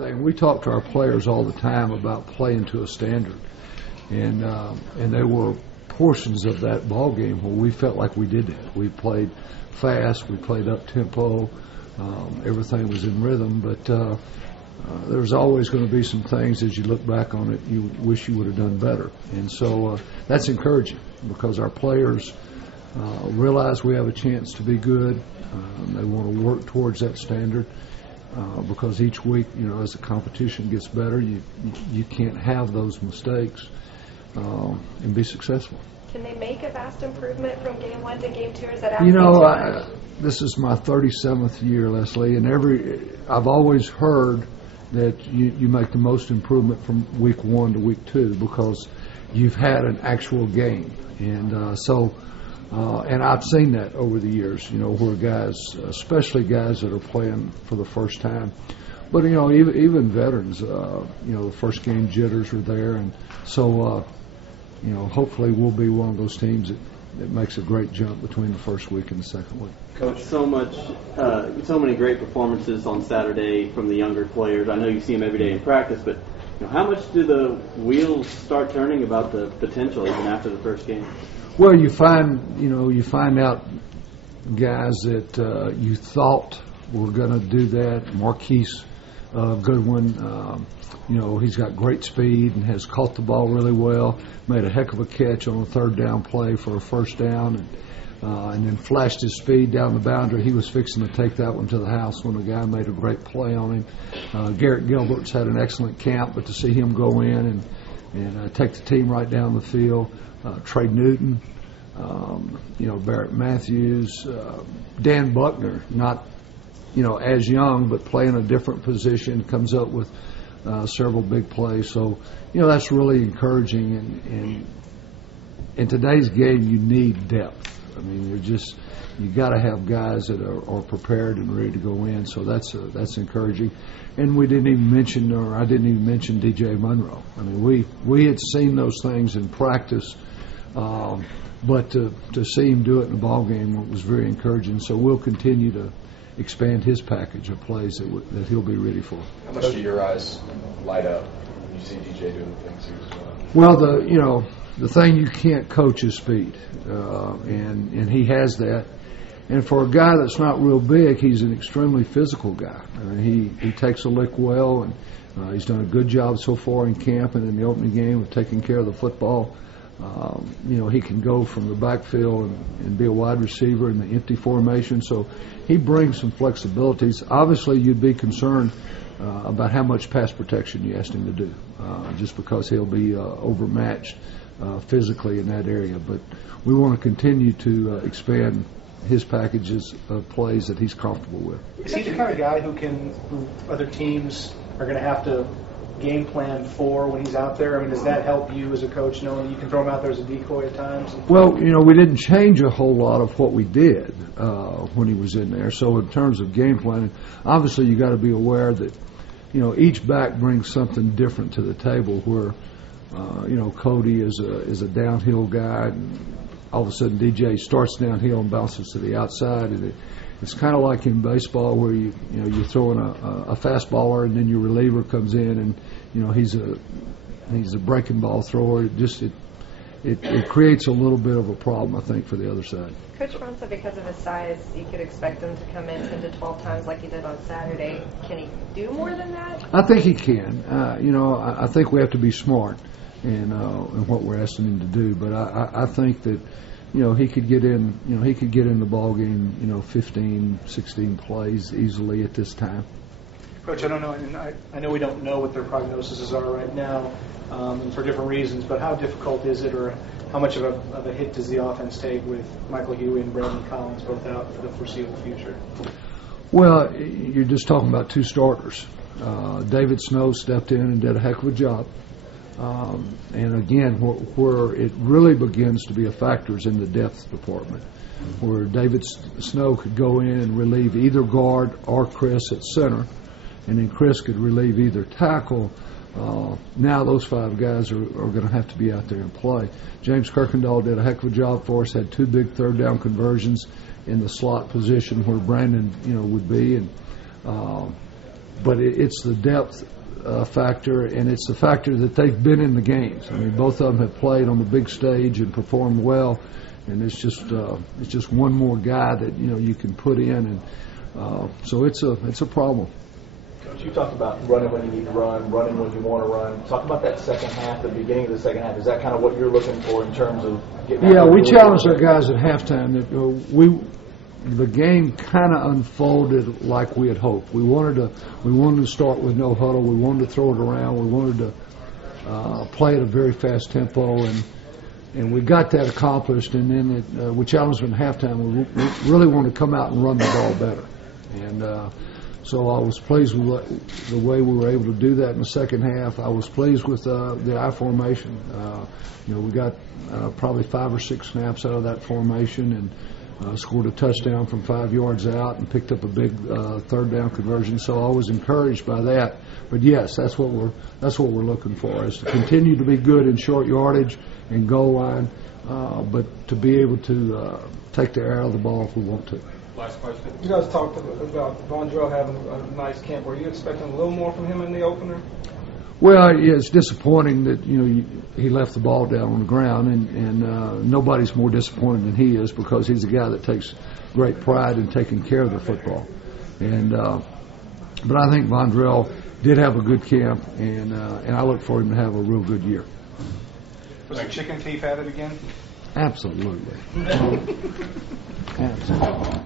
thing. We talk to our players all the time about playing to a standard, and there were portions of that ball game where we felt like we did that. We played fast, we played up tempo, everything was in rhythm, but there's always going to be some things as you look back on it you wish you would have done better, and so that's encouraging because our players realize we have a chance to be good. They want to work towards that standard. Because each week, as the competition gets better, you can't have those mistakes and be successful. Can they make a vast improvement from game 1 to game 2? Or is that this is my 37th year, Leslie, and I've always heard that you make the most improvement from week 1 to week 2 because you've had an actual game, and and I've seen that over the years, where guys, especially guys that are playing for the first time, but even veterans, the first game jitters are there, and so hopefully we'll be one of those teams that makes a great jump between the first week and the second week. Coach, so many great performances on Saturday from the younger players. I know you see them every day in practice, but how much do the wheels start turning about the potential even after the first game? Well, you find out guys that you thought were going to do that. Marquise Goodwin, he's got great speed and has caught the ball really well. Made a heck of a catch on a third down play for a first down, and then flashed his speed down the boundary. He was fixing to take that one to the house when the guy made a great play on him. Garrett Gilbert's had an excellent camp, but to see him go in and take the team right down the field. Trey Newton, Barrett Matthews, Dan Buckner, not as young but playing a different position, comes up with several big plays. So that's really encouraging. And in today's game, you need depth. I mean, you got to have guys that are prepared and ready to go in. So that's encouraging. And I didn't even mention DJ Monroe. I mean, we had seen those things in practice. But to see him do it in a ball game was very encouraging. So we'll continue to expand his package of plays that he'll be ready for. How much do your eyes light up when you see DJ doing the things he was doing? Well, the thing you can't coach is speed, and he has that. And for a guy that's not real big, he's an extremely physical guy. He takes a lick well, and he's done a good job so far in camp and in the opening game of taking care of the football. He can go from the backfield and be a wide receiver in the empty formation. So he brings some flexibilities. Obviously, you'd be concerned about how much pass protection you asked him to do, just because he'll be overmatched physically in that area. But we want to continue to expand his packages of plays that he's comfortable with. Is he the kind of guy who other teams are going to have to game plan for when he's out there? I mean, does that help you as a coach, knowing that you can throw him out there as a decoy at times? Well, we didn't change a whole lot of what we did when he was in there. So in terms of game planning, obviously you got to be aware that each back brings something different to the table. Where Cody is a downhill guy, and all of a sudden DJ starts downhill and bounces to the outside, and it's kind of like in baseball where you're throwing a fastballer and then your reliever comes in and he's a breaking ball thrower. It creates a little bit of a problem, I think, for the other side. Coach Brown said because of his size, you could expect him to come in 10 to 12 times like he did on Saturday. Can he do more than that? I think he can. I think we have to be smart in what we're asking him to do, but I think that he could get in. He could get in the ball game. 15, 16 plays easily at this time. Coach, I don't know, and I know we don't know what their prognoses are right now, and for different reasons. But how difficult is it, or how much of a hit does the offense take with Michael Huey and Brandon Collins both out for the foreseeable future? Well, you're just talking about two starters. David Snow stepped in and did a heck of a job. And again, where it really begins to be a factor is in the depth department, where David Snow could go in and relieve either guard or Chris at center, and then Chris could relieve either tackle. Now those five guys are going to have to be out there and play. James Kirkendall did a heck of a job for us, had two big third down conversions in the slot position where Brandon would be, and but it's the depth factor, and it's the factor that they've been in the games. I mean, both of them have played on the big stage and performed well, and it's just one more guy that you can put in, and so it's a problem. Coach, you talked about running when you need to run, running when you want to run. Talk about that second half, the beginning of the second half. Is that kind of what you're looking for in terms of getting out? Yeah, we challenged our guys at halftime that the game kind of unfolded like we had hoped. We wanted to start with no huddle. We wanted to throw it around. We wanted to play at a very fast tempo, and we got that accomplished. And then we challenged them at halftime. We really wanted to come out and run the ball better. And so I was pleased with the way we were able to do that in the second half. I was pleased with the I formation. We got probably 5 or 6 snaps out of that formation, and scored a touchdown from 5 yards out and picked up a big third down conversion. So I was encouraged by that. But yes, that's what we're looking for, is to continue to be good in short yardage and goal line, but to be able to take the air out of the ball if we want to. Last question. You guys talked about Vondrell having a nice camp. Were you expecting a little more from him in the opener? Well, yeah, it's disappointing that he left the ball down on the ground, and nobody's more disappointed than he is, because he's a guy that takes great pride in taking care of the football. And but I think Vondrell did have a good camp, and I look for him to have a real good year. Was the chicken teeth at it again? Absolutely. Absolutely.